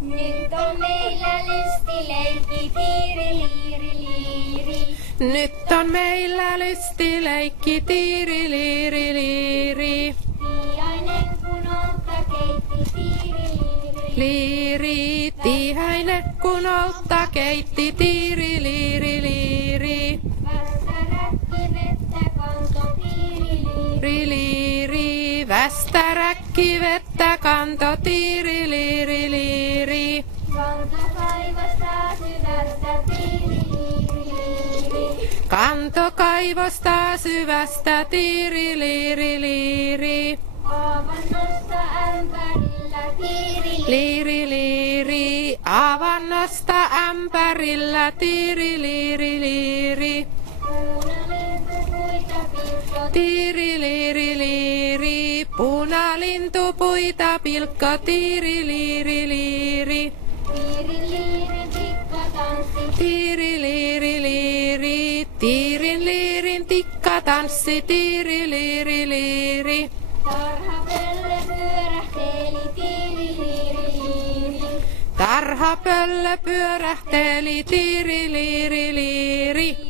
Nyt on meillä lystileikki, tiiri, liiri, liiri. Nyt on meillä lystileikki, tiiri, liiri, liiri. Tiihainen kun oltta keitti, tiiri, liiri, Liiri, tiihainen kun oltta keitti, tiiri, liiri, liiri. Västäräkki vettä kanto, tiiri, liiri, liiri. Kanto kaivosta syvästä, tiiri, liiri, liiri. Avannosta ämpärillä, tiiri, Liiri, liiri. Avannosta ämpärillä, tiiri, liiri, liiri. Tiiri, liiri, liiri. Punalintu puita pilkko, tiiri, liiri, liiri. Tiiri, liiri, liiri. Tiirin, liirin tikka tanssi, tiiri, liiri, liiri. Tarhapöllö pyörähteli, tiiri, liiri, liiri. Tarhapöllö pyörähteli, tiiri, liiri, liiri.